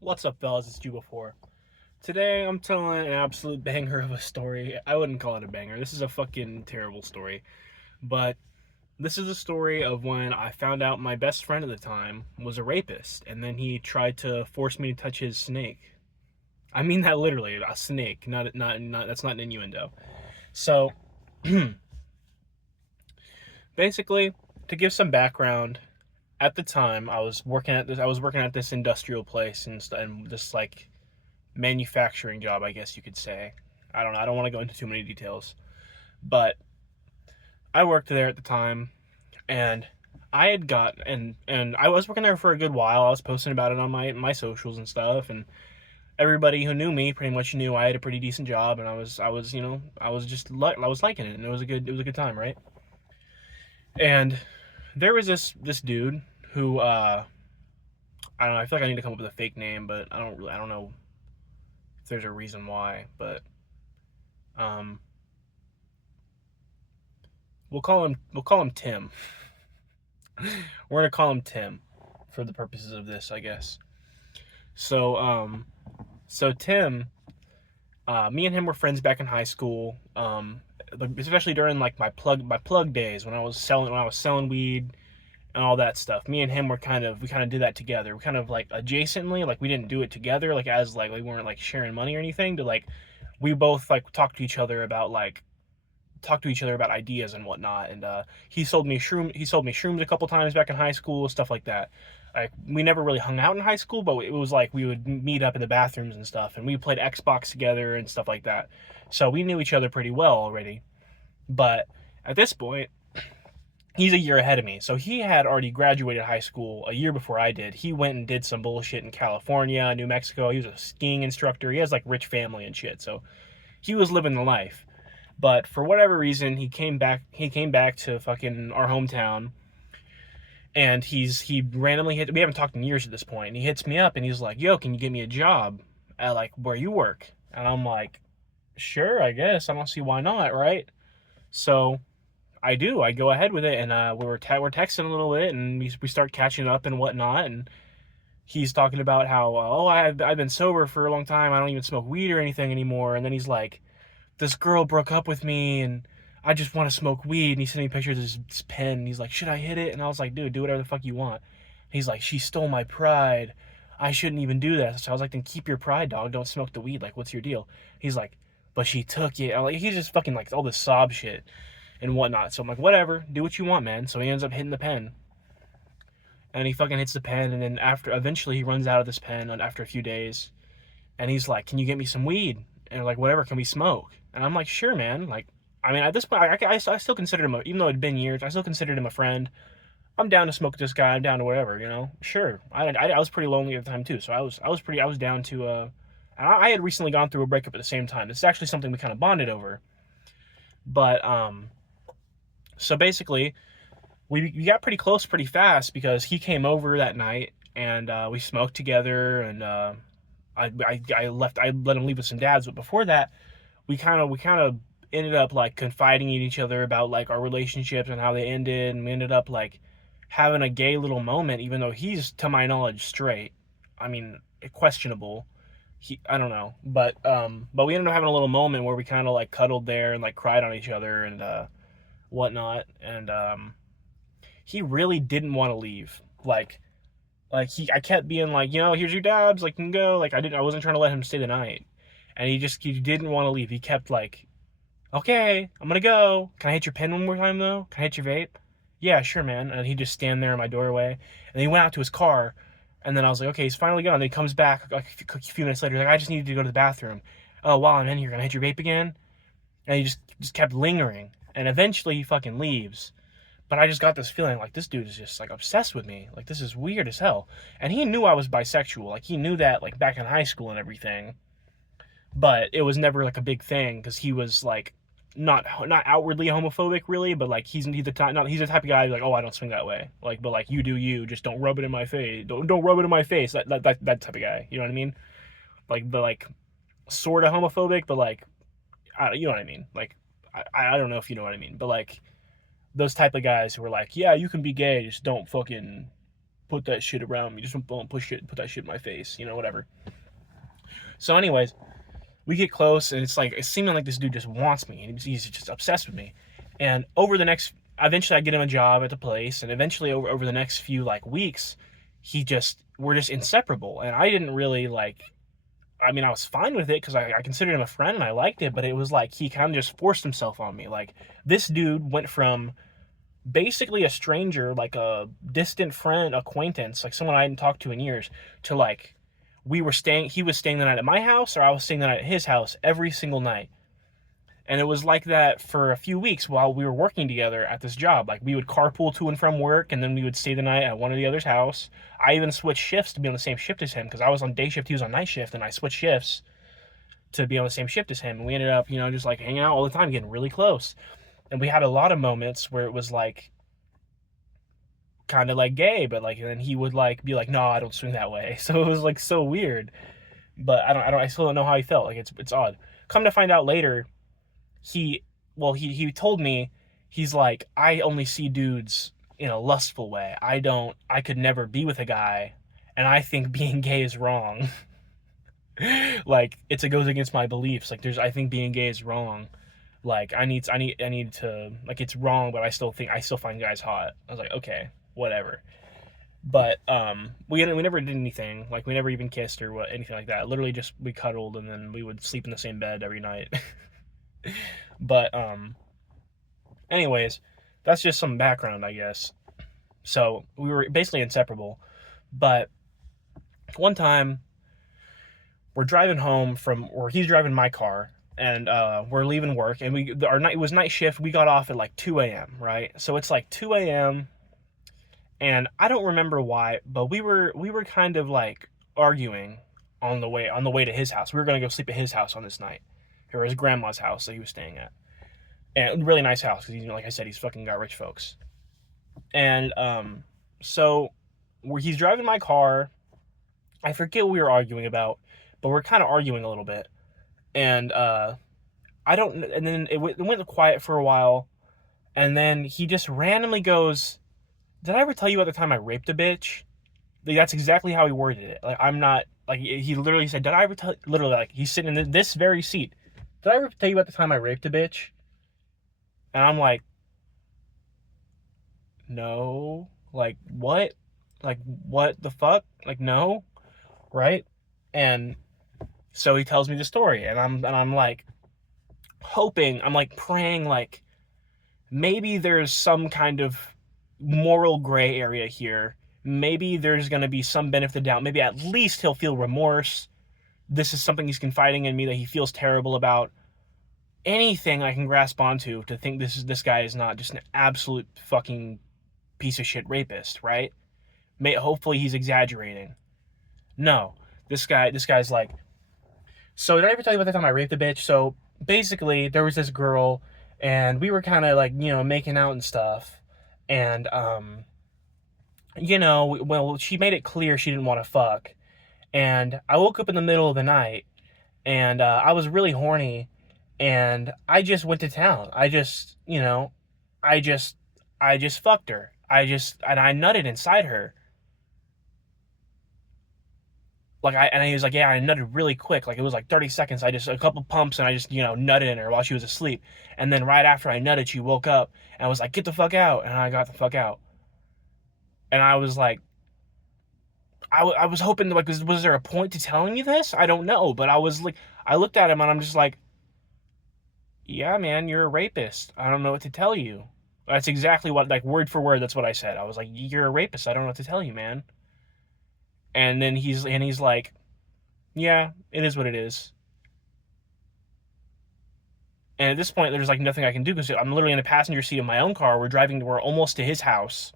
What's up, fellas? It's Juba 4. Today, I'm telling an absolute banger of a story. I wouldn't call it a banger. This is a fucking terrible story. But this is a story of when I found out my best friend at the time was a rapist, and then he tried to force me to touch his snake. I mean that literally, a snake. Not. That's not an innuendo. So, basically, to give some background, at the time I was working at this. I was working at this industrial place and this like manufacturing job, I guess you could say. I don't know. I don't want to go into too many details, but I worked there at the time, and I had got and I was working there for a good while. I was posting about it on my socials and stuff, and everybody who knew me pretty much knew I had a pretty decent job, and I was I was liking it, and it was a good time, right? And there was this dude who I don't know. I feel like I need to come up with a fake name, but I don't know if there's a reason why, but um we'll call him Tim. We're gonna call him Tim for the purposes of this, I guess. So so Tim, me and him were friends back in high school. Especially during like my plug days when I was selling weed and all that stuff. Me and him we kind of did that together. We kind of like adjacently, like we didn't do it together, like as like we weren't like sharing money or anything, but like we both like talk to each other about ideas and whatnot. And he sold me shrooms a couple times back in high school, stuff like that. Like we never really hung out in high school, but it was like we would meet up in the bathrooms and stuff, and we played Xbox together and stuff like that. So we knew each other pretty well already. But at this point, he's a year ahead of me. So he had already graduated high school a year before I did. He went and did some bullshit in California, New Mexico. He was a skiing instructor. He has like rich family and shit. So he was living the life. But for whatever reason, he came back to fucking our hometown, and he randomly hit. We haven't talked in years at this point. And he hits me up and he's like, "Yo, can you get me a job at like where you work?" And I'm like, "Sure, I guess. I don't see why not, right?" So I do. I go ahead with it, and we're texting a little bit, and we start catching up and whatnot. And he's talking about how I've been sober for a long time. I don't even smoke weed or anything anymore. And then he's like, this girl broke up with me, and I just want to smoke weed. And he sent me pictures of his pen. And he's like, should I hit it? And I was like, dude, do whatever the fuck you want. He's like, she stole my pride. I shouldn't even do that. So I was like, then keep your pride, dog. Don't smoke the weed. Like, what's your deal? He's like, but she took it. I'm like, he's just fucking like all this sob shit and whatnot. So I'm like, whatever, do what you want, man. So he ends up hitting the pen. And he fucking hits the pen, and then eventually he runs out of this pen after a few days, and he's like, "Can you get me some weed?" And like, "Whatever, can we smoke?" And I'm like, "Sure, man." Like, I mean, at this point, I still considered him, even though it'd been years, I still considered him a friend. I'm down to smoke with this guy. I'm down to whatever, you know. Sure. I was pretty lonely at the time too, so I was down to I had recently gone through a breakup at the same time. This is actually something we kind of bonded over. But so basically, we got pretty close pretty fast because he came over that night, and we smoked together, and I let him leave with some dads. But before that, we kind of ended up like confiding in each other about like our relationships and how they ended, and we ended up like having a gay little moment, even though he's, to my knowledge, straight. I mean, questionable. I don't know, but we ended up having a little moment where we kind of like cuddled there and like cried on each other and whatnot. And he really didn't want to leave. I kept being like, here's your dabs, like, you can go. Like, I wasn't trying to let him stay the night, and he didn't want to leave. He kept like, okay, I'm gonna go. Can I hit your pen one more time though? Can I hit your vape? Yeah, sure, man. And he'd just stand there in my doorway, and then he went out to his car, and then I was like, okay, he's finally gone. And then he comes back like a few minutes later, like, I just needed to go to the bathroom. Oh, while I'm in here, can I hit your vape again? And he just kept lingering, and eventually he fucking leaves. But I just got this feeling like this dude is just like obsessed with me. Like, this is weird as hell. And he knew I was bisexual. Like, he knew that like back in high school and everything. But it was never like a big thing because he was like not outwardly homophobic really, but like he's the type of guy like, oh, I don't swing that way. Like, but like, you do you, just don't rub it in my face. Don't rub it in my face. That type of guy. You know what I mean? Like, but like sort of homophobic, but like, you know what I mean? Like, I don't know if you know what I mean, but like those type of guys who are like, yeah, you can be gay, just don't fucking put that shit around me. Just don't put that shit in my face. Whatever. So, anyways, we get close, and it's seeming like this dude just wants me, and he's just obsessed with me. And eventually I get him a job at the place, and eventually over the next few weeks, we're just inseparable. And I didn't really I mean, I was fine with it because I considered him a friend and I liked it, but it was like he kind of just forced himself on me. Like, this dude went from basically a stranger, like a distant friend, acquaintance, like someone I hadn't talked to in years, to he was staying the night at my house or I was staying the night at his house every single night. And it was like that for a few weeks while we were working together at this job. Like, we would carpool to and from work, and then we would stay the night at one of the other's house. I even switched shifts to be on the same shift as him because I was on day shift, he was on night shift, and I switched shifts to be on the same shift as him. And we ended up, just hanging out all the time, getting really close. And we had a lot of moments where it was kind of gay, but and then he would be like, no, I don't swing that way. So it was so weird. But I still don't know how he felt. It's odd. Come to find out later, he told me, he's like, I only see dudes in a lustful way. I could never be with a guy, and I think being gay is wrong. It goes against my beliefs. I think being gay is wrong. I need to, it's wrong, but I still find guys hot. I was like, okay, whatever. But we never did anything. We never even kissed or anything like that. Literally just we cuddled, and then we would sleep in the same bed every night. But anyways, that's just some background, I guess. So we were basically inseparable. But one time we're driving home or he's driving my car, and we're leaving work, and it was night shift. We got off at 2 a.m., right? So it's 2 a.m. and I don't remember why, but we were kind of arguing on the way to his house. We were going to go sleep at his house on this night, or his grandma's house that he was staying at. And a really nice house because like I said, he's fucking got rich folks. And so he's driving my car. I forget what we were arguing about, but we're kind of arguing a little bit. And and then it went quiet for a while, and then he just randomly goes, did I ever tell you about the time I raped a bitch? That's exactly how he worded it. I'm not, he literally said, did I ever tell, literally, he's sitting in this very seat. Did I ever tell you about the time I raped a bitch? And I'm like, no. What? What the fuck? No. Right? And so he tells me the story, and I'm hoping, I'm praying, maybe there's some kind of moral gray area here. Maybe there's going to be some benefit of the doubt. Maybe at least he'll feel remorse. This is something he's confiding in me that he feels terrible about. Anything I can grasp onto to think this guy is not just an absolute fucking piece of shit rapist, right? Hopefully he's exaggerating. No. This guy's like, so did I ever tell you about the time I raped a bitch? So basically there was this girl, and we were kind of making out and stuff. And well, she made it clear she didn't want to fuck. And I woke up in the middle of the night, and I was really horny, and I just went to town. I just fucked her. And I nutted inside her. And he was like, yeah, I nutted really quick. It was 30 seconds. A couple pumps, and I just, nutted in her while she was asleep. And then right after I nutted, she woke up and was like, get the fuck out. And I got the fuck out. And I was like, I was hoping, was there a point to telling me this? I don't know. But I was I looked at him, and I'm just like, yeah, man, you're a rapist. I don't know what to tell you. That's exactly what, word for word, that's what I said. I was like, you're a rapist. I don't know what to tell you, man. And then he's like, yeah, it is what it is. And at this point, there's nothing I can do because I'm literally in the passenger seat of my own car. We're almost to his house.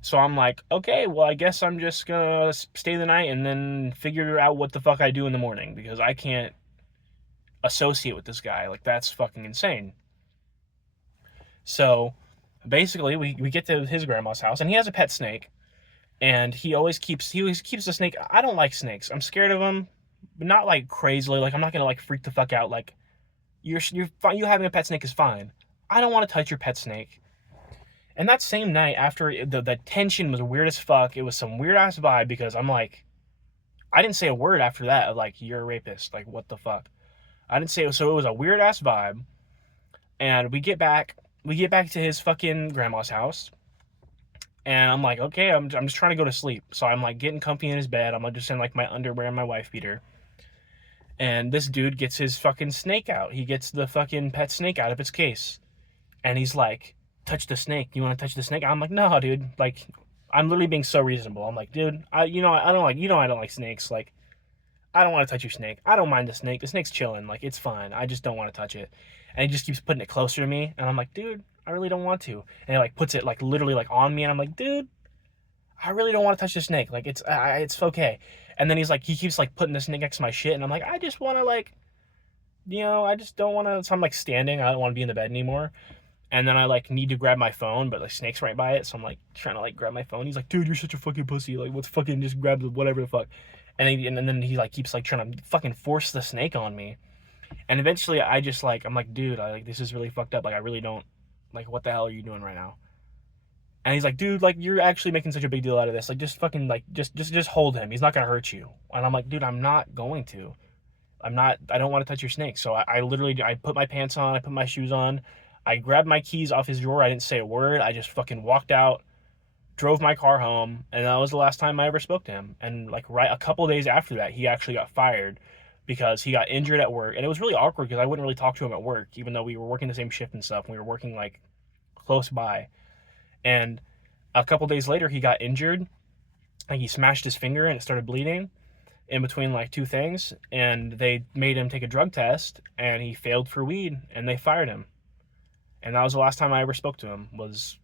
So I'm like, okay, well, I guess I'm just gonna stay the night and then figure out what the fuck I do in the morning, because I can't associate with this guy. That's fucking insane. So basically, we get to his grandma's house, and he has a pet snake. And he always keeps the snake. I don't like snakes. I'm scared of them, but not crazily. I'm not gonna freak the fuck out. You're fine. You having a pet snake is fine. I don't want to touch your pet snake. And that same night, after the tension was weird as fuck, it was some weird ass vibe because I'm like, I didn't say a word after that of like, you're a rapist. Like, what the fuck? I didn't say it. So it was a weird ass vibe. And we get back to his fucking grandma's house. And I'm like, okay, I'm just trying to go to sleep. So I'm like getting comfy in his bed. I'm just in like my underwear and my wife beater. And this dude gets his fucking snake out. He gets the fucking pet snake out of its case. And he's like, touch the snake. You want to touch the snake? I'm like, no, dude. Like, I'm literally being so reasonable. I'm like, dude, I don't like, I don't like snakes. Like, I don't want to touch your snake. I don't mind the snake. The snake's chilling. Like, it's fine. I just don't want to touch it. And he just keeps putting it closer to me. And I'm like, dude, I really don't want to. And he like puts it like literally like on me. And I'm like, dude, I really don't want to touch the snake. Like, it's okay. And then he's like, he keeps like putting the snake next to my shit. And I'm like, I just want to like, I just don't want to. So I'm like standing. I don't want to be in the bed anymore. And then I like need to grab my phone, but like snake's right by it, so I'm like trying to like grab my phone. He's like, "Dude, you're such a fucking pussy. Like, what's fucking just grab the whatever the fuck." And then he like keeps like trying to fucking force the snake on me. And eventually, I just like I'm like, "Dude, I like this is really fucked up. Like, I really don't like what the hell are you doing right now?" And he's like, "Dude, like you're actually making such a big deal out of this. Like, just fucking like just hold him. He's not gonna hurt you." And I'm like, "Dude, I'm not going to. I'm not. I don't want to touch your snake." So I literally I put my pants on. I put my shoes on. I grabbed my keys off his drawer. I didn't say a word. I just fucking walked out, drove my car home, and that was the last time I ever spoke to him. And like right a couple of days after that, he actually got fired because he got injured at work. And it was really awkward because I wouldn't really talk to him at work, even though we were working the same shift and stuff. And we were working like close by. And a couple days later, he got injured. Like he smashed his finger and it started bleeding in between like two things. And they made him take a drug test, and he failed for weed, and they fired him. And that was the last time I ever spoke to him, was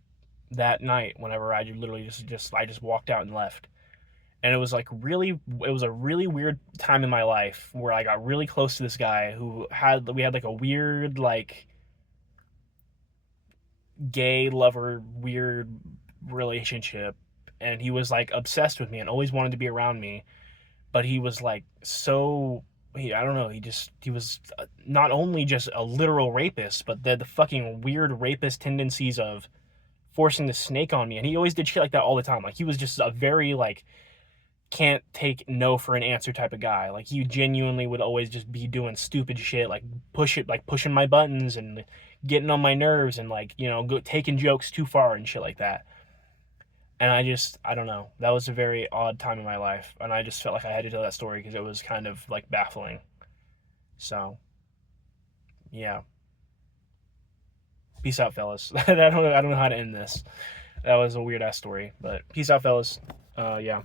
that night whenever I literally just walked out and left. And it was like really it was a really weird time in my life where I got really close to this guy who had we had like a weird like gay lover weird relationship, and he was like obsessed with me and always wanted to be around me, but he was like I don't know, he was not only just a literal rapist, but the fucking weird rapist tendencies of forcing the snake on me. And he always did shit like that all the time. Like he was just a very like can't take no for an answer type of guy. Like he genuinely would always just be doing stupid shit, like pushing my buttons and getting on my nerves, and like taking jokes too far and shit like that. And I don't know, that was a very odd time in my life, and I just felt like I had to tell that story because it was kind of like baffling. So yeah, peace out, fellas. I don't know how to end this. That was a weird ass story, but peace out, fellas. Yeah.